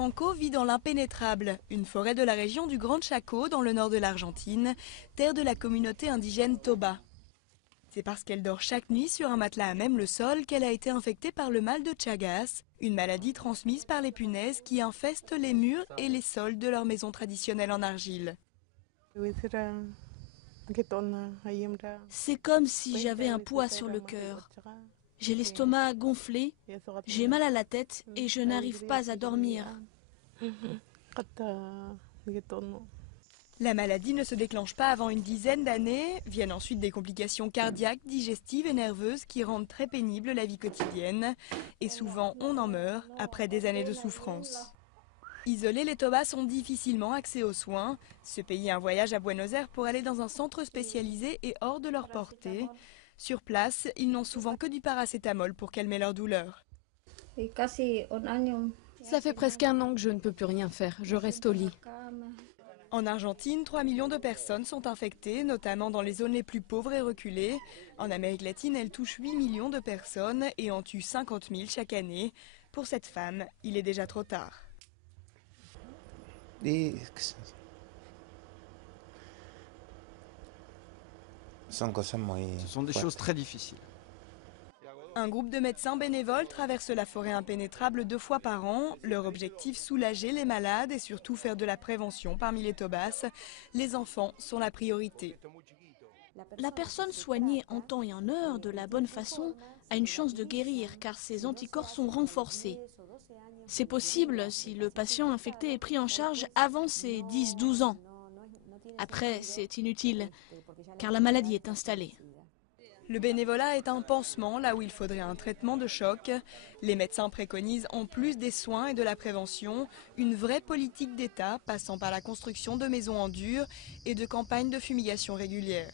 Franco vit dans l'impénétrable, une forêt de la région du Grand Chaco dans le nord de l'Argentine, terre de la communauté indigène Toba. C'est parce qu'elle dort chaque nuit sur un matelas à même le sol qu'elle a été infectée par le mal de Chagas, une maladie transmise par les punaises qui infestent les murs et les sols de leur maison traditionnelle en argile. C'est comme si j'avais un poids sur le cœur. J'ai l'estomac gonflé, j'ai mal à la tête et je n'arrive pas à dormir. La maladie ne se déclenche pas avant une dizaine d'années, viennent ensuite des complications cardiaques, digestives et nerveuses qui rendent très pénible la vie quotidienne. Et souvent on en meurt après des années de souffrance. Isolés, les Tobas sont difficilement accès aux soins. Se payer un voyage à Buenos Aires pour aller dans un centre spécialisé est hors de leur portée. Sur place, ils n'ont souvent que du paracétamol pour calmer leur douleur. Ça fait presque un an que je ne peux plus rien faire, je reste au lit. En Argentine, 3 millions de personnes sont infectées, notamment dans les zones les plus pauvres et reculées. En Amérique latine, elle touche 8 millions de personnes et en tue 50 000 chaque année. Pour cette femme, il est déjà trop tard. Ce sont des choses très difficiles. Un groupe de médecins bénévoles traverse la forêt impénétrable 2 fois par an. Leur objectif, soulager les malades et surtout faire de la prévention parmi les Tobas. Les enfants sont la priorité. La personne soignée en temps et en heure de la bonne façon a une chance de guérir car ses anticorps sont renforcés. C'est possible si le patient infecté est pris en charge avant ses 10-12 ans. Après, c'est inutile car la maladie est installée. Le bénévolat est un pansement là où il faudrait un traitement de choc. Les médecins préconisent en plus des soins et de la prévention, une vraie politique d'État passant par la construction de maisons en dur et de campagnes de fumigation régulières.